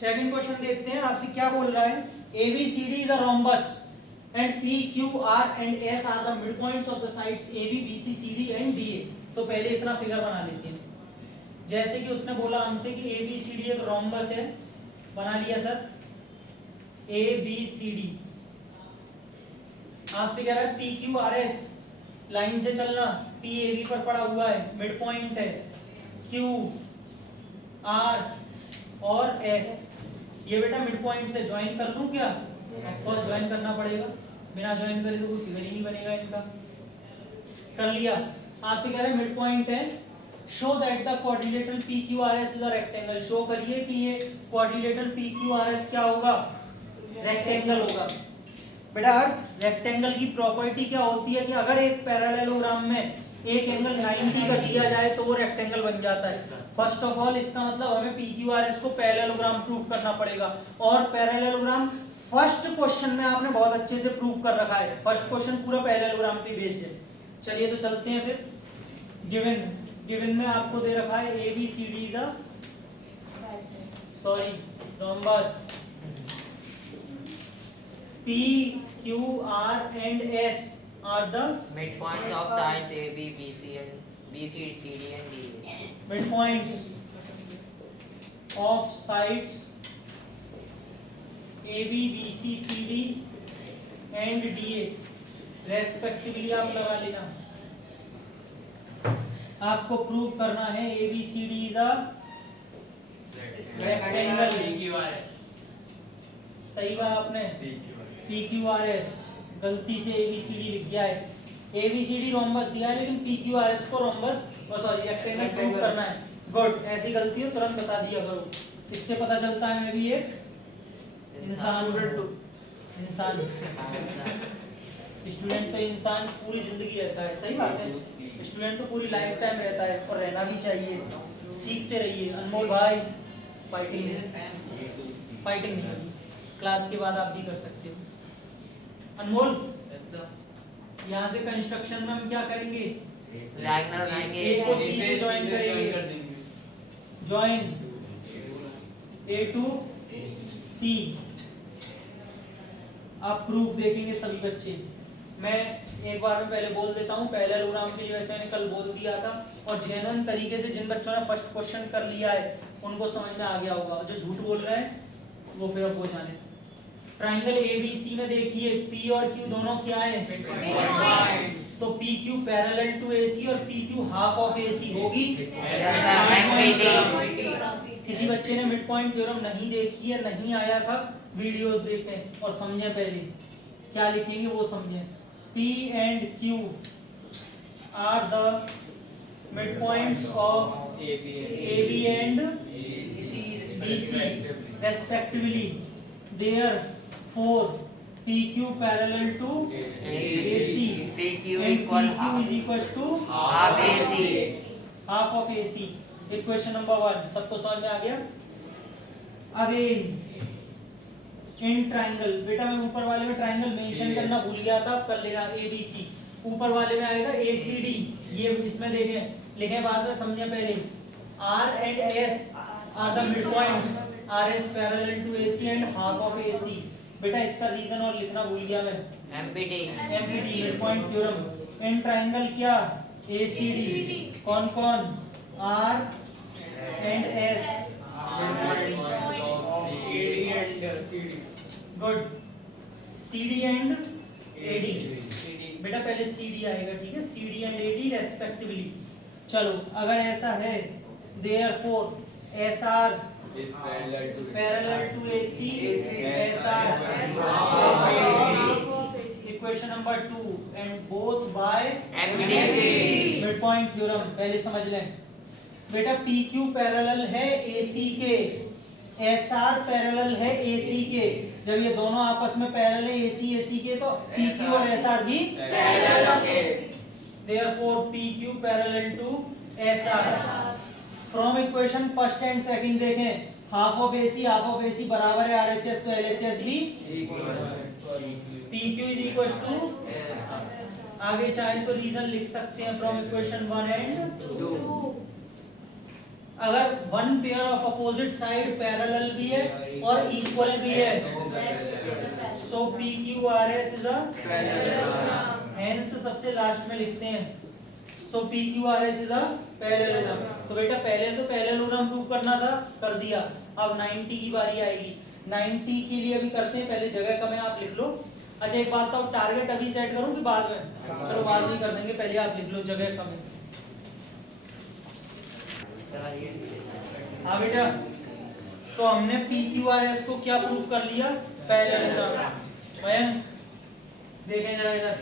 Second question देखते हैं आपसे क्या बोल रहा है। ABCD is a rhombus and PQR and S are the midpoints of the sides AB, BC, CD and DA। तो पहले इतना फिगर बना लेते हैं। जैसे कि उसने बोला हमसे कि ABCD एक rhombus है, बना लिया सर ABCD। आपसे कह रहा है PQRS लाइन से चलना, P AB पर पड़ा हुआ है, मिड पॉइंट है Q R और S। ये बेटा मिड पॉइंट से ज्वाइन कर लूं क्या? फर्स्ट ज्वाइन करना पड़ेगा, बिना ज्वाइन करे तो कोई फिगर ही नहीं बनेगा इनका। कर लिया। आपसे कह रहे हैं मिड पॉइंट है, show that the quadrilateral PQRS is a rectangle. Show करिए कि ये क्वाड्रिलेटरल PQRS क्या होगा? रेक्टेंगल होगा। बेटा अर्थ रेक्टेंगल की प्रॉपर्टी क्या होती है कि अगर एक पैरेललोग्राम में एक एंगल 90 कर दिया जाए तो वो रेक्टेंगल बन जाता है। फर्स्ट ऑफ ऑल इसका मतलब हमें PQRS को पैरेललोग्राम प्रूव करना पड़ेगा, और पैरेललोग्राम फर्स्ट क्वेश्चन में आपने बहुत अच्छे से प्रूव कर रखा है। फर्स्ट क्वेश्चन पूरा पैरेललोग्राम पे बेस्ड है। चलिए तो चलते हैं फिर। गिवन में आपको दे रखा है ABCD is a rhombus, P, Q, R and S are the midpoints of sides AB, BC and BC, CD and DA. midpoints of sides AB, BC, CD and DA respectively आप लगा लेना। आपको prove करना है ABCD is a rectangle. सही कहा आपने, PQRS गलती से ABCD लिख गया है। ABCD रोम्बस दिया है लेकिन PQRS को रोम्बस रेक्टेंगल प्रूव करना है। गुड, ऐसी गलती हो तुरंत बता दिया करो, इससे पता चलता है मैं भी एक इंसान। स्टूडेंट तो इंसान पूरी जिंदगी रहता है, सही बात है। स्टूडेंट तो पूरी लाइफ टाइम रहता है और रहना भी चाहिए, सीखते रहिए। अनमोल भाई फाइटिंग नहीं, क्लास के बाद आप भी कर सकते हो। अनमोल यहाँ से कंस्ट्रक्शन में हम क्या करेंगे? डायगोनल बनाएंगे, A को C से ज्वाइन करेंगे, ज्वाइन A to C। आप प्रूफ देखेंगे सभी बच्चे। मैं एक बार में पहले बोल देता हूँ, पैरेललोग्राम के लिए वैसे मैंने कल बोल दिया था, और जेन्युइन तरीके से जिन बच्चों ने फर्स्ट क्वेश्चन कर लिया है उनको समझ में आ गया होगा। जो झूठ बोल रहे हैं वो फिर अब वो जाने। ट्राइंगल ABC में देखिए P और Q दोनों क्या है? तो PQ पैरेलल टू AC और PQ हाफ ऑफ AC होगी। किसी बच्चे ने मिड पॉइंट थ्योरम नहीं देखी है, नहीं आया था, वीडियोस देखें और समझें। पहले क्या लिखेंगे वो समझें। P and Q are the midpoints of AB and BC respectively. Therefore, PQ parallel to AC and PQ is equals to half AC. half of AC. Equation number 1 सबको समझ में आ गया? अगेन इन ट्राइंगल, बेटा मैं ऊपर वाले में triangle mention करना भूल गया था, अब कर लेना ABC। ऊपर वाले में आएगा ACD, ये इसमें देखें, लिखें बाद में समझे पहले। R and S are the midpoints, RS parallel to AC and half of AC। बेटा इसका रीजन और लिखना भूल गया मैं। MPT midpoint theorem। In triangle क्या? ACD कौन कौन? R and S good, CD and AD। बेटा पहले CD आएगा, ठीक है, CD and AD रेस्पेक्टिवली। चलो अगर ऐसा है, therefore SR parallel to AC, SR equation number 2 and both by midpoint theorem। पहले समझ लें बेटा, PQ पैरेलल है AC के, SR पैरेलल है AC के। जब ये दोनों आपस में पैरेलल है AC के, तो PQ और SR भी पैरेलल होंगे। Therefore PQ parallel to SR। From equation first and second देखें, हाफ ऑफ AC बराबर है RHS, तो LHS भी PQ is equals to। आगे चाहे तो रीजन लिख सकते हैं फ्रॉम इक्वेशन 1 एंड 2। अगर one pair of opposite side parallel भी है और इक्वल भी है, so P Q R S is a, hence सबसे लास्ट में लिखते हैं so P Q R S is a parallelogram. तो बेटा पहले तो पैरेललोग्राम प्रूव करना था, कर दिया। अब 90 की बारी आएगी। 90 के लिए अभी करते हैं, पहले जगह कम है आप लिख लो। अच्छा एक बात तो, टारगेट अभी सेट करूं कि बाद में? चलो बाद में कर देंगे, पहले आप लिख लो, जगह कम है। हाँ बेटा, तो हमने पी क्यू आर एस को क्या प्रूव कर लिया? पैरेललोग्राम। मयंक देखें जरा इधर,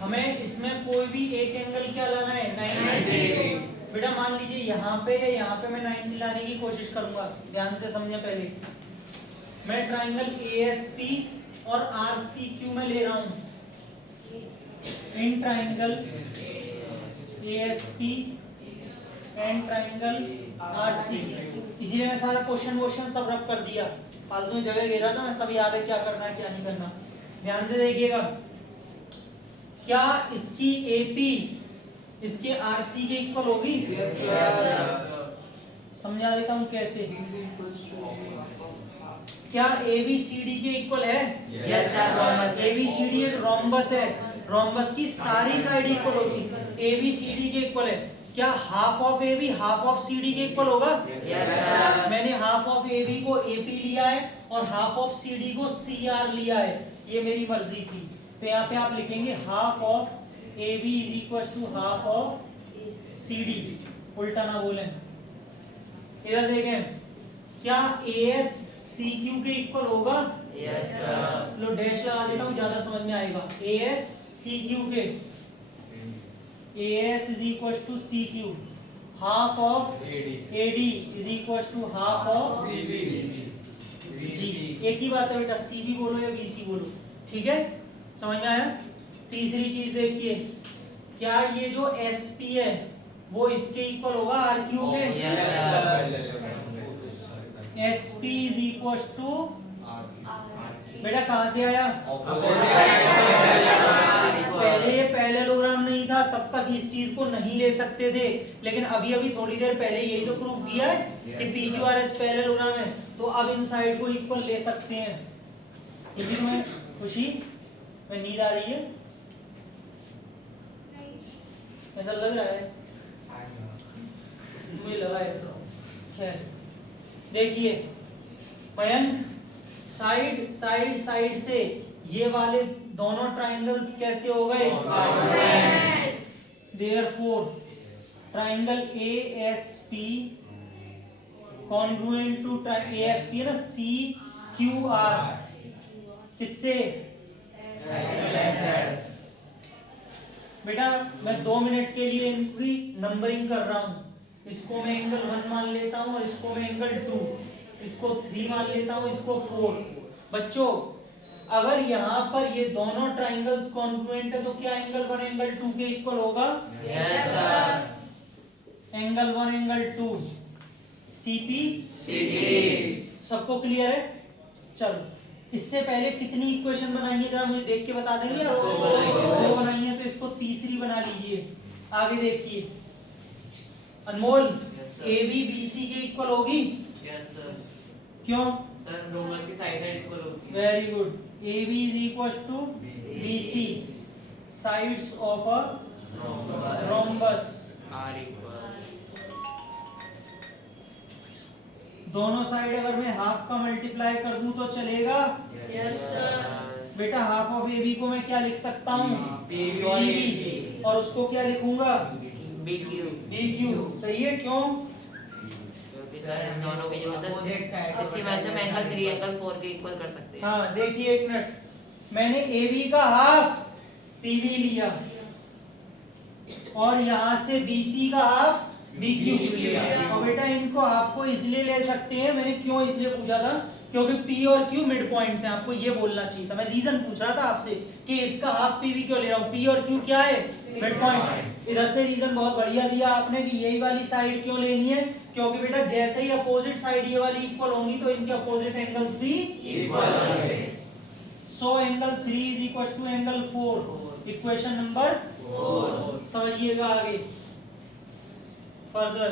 हमें इसमें कोई भी एक एंगल क्या लाना है? 90। बेटा मान लीजिए यहाँ पे है, यहाँ पे मैं 90 लाने की कोशिश करूंगा। ध्यान से समझे, पहले मैं ट्राइंगल ASP और RCQ में ले रहा हूँ। In triangle ASP and triangle RCQ, इसीलिए मैं सारा क्वेश्चन सब रब कर दिया, फालतू में जगह ले रहा था। मैं सब याद है क्या करना है क्या नहीं करना। ध्यान से देखिएगा, क्या इसकी AP इसके RC के इक्वल होगी? समझा देता हूँ कैसे। क्या ABCD के इक्वल है? Yes, sir. ABCD एक रोम्बस है, रोम्बस की सारी साइड इक्वल होती है, ABCD के इक्वल है। क्या half of AB half of CD के इक्वल होगा? Yes, sir. मैंने हाफ ऑफ AB को AP लिया है और हाफ ऑफ CD को CR लिया है, ये मेरी मर्जी थी। तो यहाँ पे आप लिखेंगे half of AB is equal to half of CD, उल्टा ना बोलें। इधर देखें, क्या AS CQ के इक्वल होगा? Yes, sir. लो डैश लगा देता हूँ, ज्यादा समझ में आएगा। AS CQ के, AS is equal to CQ, half of AD is equal to half of G। एक ही बात है बेटा, CB बोलो या BC बोलो, ठीक है? समझ में आया? तीसरी चीज देखिए, क्या ये जो SP है वो इसके इक्वल होगा RQ के? Yes, sir. SP is equal to, बेटा कहां से आया? पहले ये पैरेललोग्राम नहीं था, तब तक इस चीज को नहीं ले सकते थे, लेकिन अभी अभी थोड़ी देर पहले यही तो प्रूव किया है कि PQRS पैरेललोग्राम है, तो अब इन साइड को इक्वल ले सकते हैं। इसी में खुशी में नींद आ रही है, ऐसा लग रहा है, मुझे लगा ऐसा। खैर देखिए मयंक, साइड साइड साइड से ये वाले दोनों ट्राइंगल्स कैसे हो गए? Therefore triangle ASP congruent to ASP है ना CQR, किससे? बेटा मैं 2 मिनट के लिए इनकी नंबरिंग कर रहा हूँ। इसको मैं एंगल 1 मान लेता हूँ और इसको मैं एंगल 2, इसको 3 मान लेता हूँ, इसको 4। बच्चों अगर यहाँ पर ये दोनों ट्राइंगल्स कॉन्ग्रुएंट है तो क्या एंगल 1 एंगल 2 के इक्वल होगा? Yes, sir. Angle 1 angle 2 CP CD. सबको क्लियर है? चलो इससे पहले कितनी इक्वेशन बनाई है जरा मुझे देख के बता देंगे? दो बनाई है, तो इसको तीसरी बना लीजिए। आगे देखिए अनमोल, AB BC के इक्वल होगी? Yes sir. क्यों? सर रोमस की साइड है इक्वल होती है। Very good. AB is equals to BC, sides of a rhombus R equal. दोनों साइड अगर मैं हाफ का मल्टीप्लाई कर दूं तो चलेगा? Yes sir. बेटा हाफ ऑफ AB को मैं क्या लिख सकता हूँ? PB और PB, AB। और उसको क्या लिखूंगा? BQ. DQ। सही है, क्यों? क्योंकि सर इन दोनों की जरूरत है, इसकी वजह से मैं एंगल 3 एंगल 4 के इक्वल कर सकते हैं। हाँ देखिए एक मिनट, मैंने AB का हाफ PB लिया और यहाँ से BC का हाफ BQ लिया। और बेटा इनको आपको इसलिए ले सकते हैं, मैंने क्यों इसलिए पूछा था क्योंकि P और Q मिड पॉइंट्स हैं, आपको ये बोलना चाहिए था। मैं रीजन पूछ रहा था आपसे कि इसका हाफ PB क्यों ले रहा हूँ, P और Q क्या है? Mid point. इधर से रीजन बहुत बढ़िया दिया आपने कि यही वाली साइड क्यों लेनी है, क्योंकि बेटा जैसे ही अपोजिट साइड ये वाली इक्वल होंगी तो इनके अपोजिट एंगल्स भी इक्वल होंगे। So angle 3 is equal to angle 4, equation number 4। समझिएगा आगे फर्दर।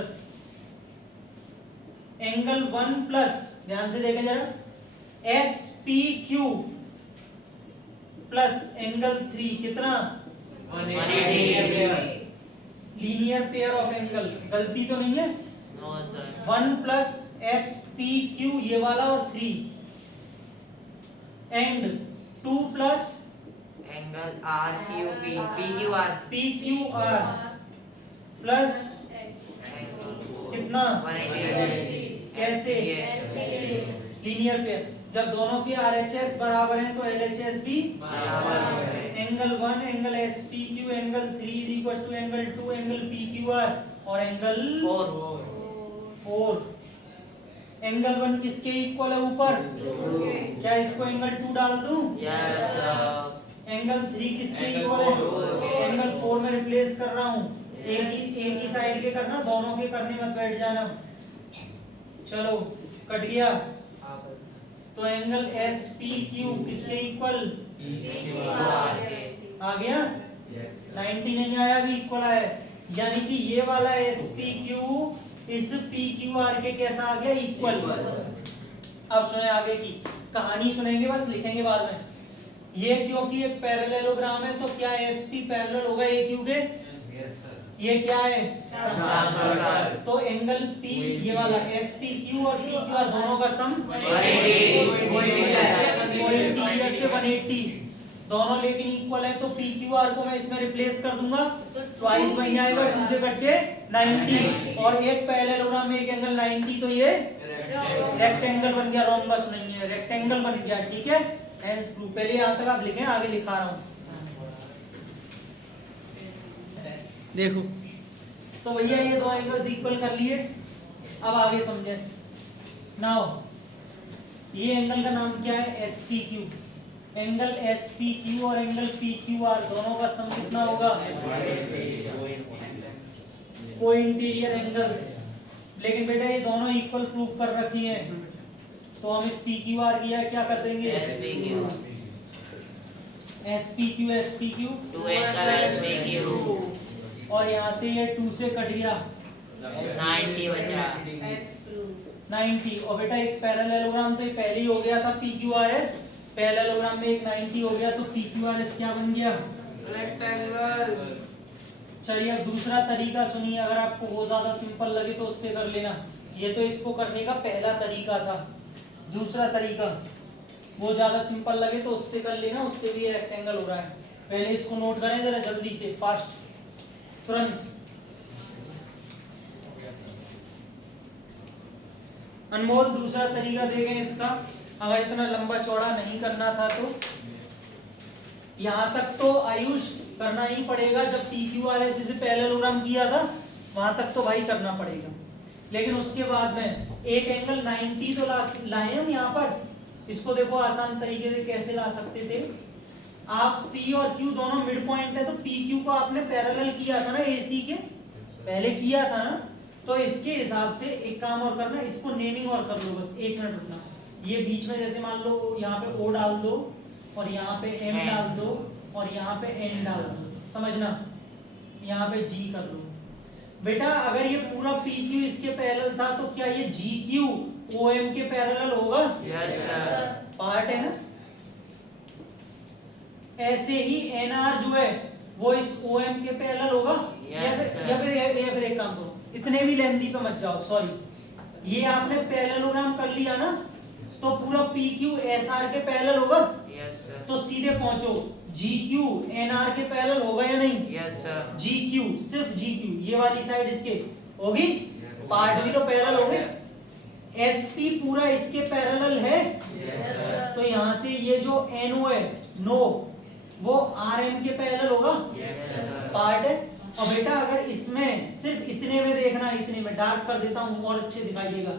एंगल 1 प्लस, ध्यान से देखें जरा, S P Q plus angle 3 कितना 180 लीनियर पेयर ऑफ एंगल, गलती तो नहीं है। No sir 1 plus S P Q ये वाला और 3 and 2 plus angle R Q P P Q R P Q R plus कितना 180 कैसे लीनियर पेयर, जब दोनों के आरएचएस बराबर हैं तो एलएचएस भी angle 1 angle S P Q angle 3 is equal to angle 2 angle P Q R और एंगल 4। एंगल 1 किसके इक्वल है ऊपर, क्या इसको एंगल 2 डाल दूं? यस एंगल 3 किसके इक्वल है, एंगल 4 में रिप्लेस कर रहा हूं। एक ही साइड के करना, दोनों के करने मत बैठ जाना। चलो कट गया, तो एंगल एस पी क्यू किसके इक्वल आ गया, 90 नहीं आया, भी इक्वल आया, यानी कि ये वाला एस पी क्यू इस पी क्यू आर के कैसा आ गया, इक्वल। अब सुने आगे की कहानी, सुनेंगे बस, लिखेंगे बाद में। ये क्योंकि एक पैरेललोग्राम है तो क्या एस पी पैरेलल होगा ए क्यू के, ये क्या है तो एंगल पी ये वाला एस पी क्यू और पी क्यू आर दोनों का सम 180 से 180 दोनों लेकिन इक्वल है, तो पी क्यू आर को मैं इसमें रिप्लेस कर दूंगा, ट्वाइस बन जाएगा, 2 से कट के 90 और एक पैरेललोग्राम में एक एंगल 90, तो ये रेक्टेंगल बन गया, रोम्बस नहीं है, रेक्टेंगल बन गया, ठीक है। हेंस प्रूफ, पहले यहां तक आप लिखें, आगे लिखा रहा हूं, देखो। तो भैया ये दो एंगल्स इक्वल कर लिए, अब आगे समझे। नाउ ये एंगल का नाम क्या है, S P Q. Angle S P Q और एंगल पी क्यू आर दोनों का सम कितना होगा, को इंटीरियर एंगल्स। लेकिन बेटा ये दोनों इक्वल प्रूफ कर रखी हैं, तो हम इस पी क्यू आर की क्या कर देंगे, S P Q S P Q 2 angle S P Q और यहाँ से ये 2 से कट गया 90 बचा 90। और बेटा एक पैरेललोग्राम तो ये पहले ही हो गया था P Q R S, parallelogram में एक 90 हो गया, तो पी क्यू आर एस क्या बन गया, रेक्टेंगल। चलिए अब दूसरा तरीका सुनिए, अगर आपको वो ज्यादा सिंपल लगे तो उससे कर लेना, ये तो इसको करने का पहला तरीका था। दूसरा तरीका वो ज्यादा सिंपल लगे तो उससे कर लेना, उससे भी ये रेक्टेंगल हो रहा है। पहले इसको नोट करें जरा जल्दी से, फास्ट, तुरंत। अनमोल दूसरा तरीका देखें इसका, अगर इतना लंबा चौड़ा नहीं करना था तो यहां तक तो आयुष करना ही पड़ेगा, जब PQRS से पैरेललोग्राम किया था वहां तक तो भाई करना पड़ेगा, लेकिन उसके बाद में एक एंगल 90 तो लाए हम यहाँ पर। इसको देखो आसान तरीके से कैसे ला सकते थे, आप P और Q दोनों मिड पॉइंट है, तो PQ को आपने पैरेलल किया था ना AC के, पहले किया था ना, तो इसके हिसाब से एक काम और करना, इसको नेमिंग और कर लो, बस 1 मिनट रुकना। ये बीच में जैसे मान लो यहाँ पे O डाल दो और यहाँ पे M डाल दो और यहाँ पे N डाल दो, समझना, यहाँ पे G कर लो। बेटा अगर ये पूरा PQ इसके पैरेलल था तो क्या ये GQ OM के पैरेलल होगा, यस सर पार्ट है ना। ऐसे ही NR जो है वो इस OM के पैरेलल होगा, या फिर एक काम करो, इतने भी लेंथी पे मत जाओ, सॉरी, ये आपने पैरेललोग्राम कर लिया ना, तो पूरा PQ SR के पैरेलल होगा, यस सर तो सीधे पहुंचो, GQ NR के पैरेलल होगा या नहीं, यस सर GQ सिर्फ GQ ये वाली साइड इसके होगी, पार्ट भी तो पैरेलल हो गए। SP पूरा इसके पैरेलल है, तो यहां से ये जो NO है, नो, वो RM के पैरेलल होगा, पार्ट है। और बेटा अगर इसमें सिर्फ इतने में देखना, इतने में डार्क कर देता हूं और अच्छे दिखाइएगा,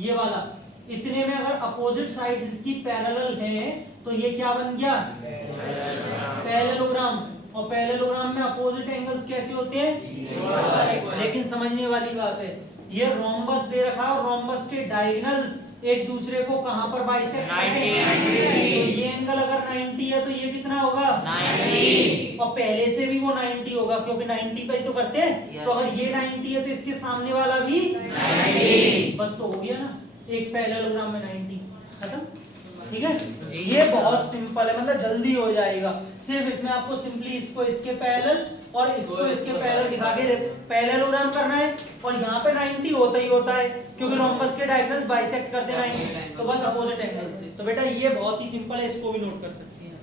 ये वाला इतने में अगर अपोजिट साइड्स इसकी पैरेलल हैं तो ये क्या बन गया, पैरेललोग्राम। और पैरेललोग्राम में अपोजिट एंगल्स कैसे होते हैं, लेकिन समझने वाली बात है, ये रोम्बस दे रखा और रोम्बस के डायगोनल्स एक दूसरे को कहां पर बाइसेक्ट करते हैं? 90। तो ये एंगल अगर 90 है तो ये कितना होगा? 90। और पहले से भी वो 90 होगा क्योंकि 90 पे ही तो करते हैं। Yes. तो अगर ये 90 है तो इसके सामने वाला भी 90। बस तो हो गया ना, एक पैरेललोग्राम में 90 खत्म। ठीक है, जी। ये बहुत सिंपल है, मतलब जल्दी हो जाएगा। सिर्फ इसमें आपको सिंपली इसको इसके पैरेलल और इसको इसके पैरेलल दिखा के पैरेललोग्राम करना है। और यहाँ पे 90 होता ही होता है क्योंकि रोम्बस के डायगोनल्स बाइसेक्ट करते हैं 90, तो बस अपोजिट एंगल से। तो बेटा ये बहुत ही सिंपल है, इसको भी नोट कर सकती हैं।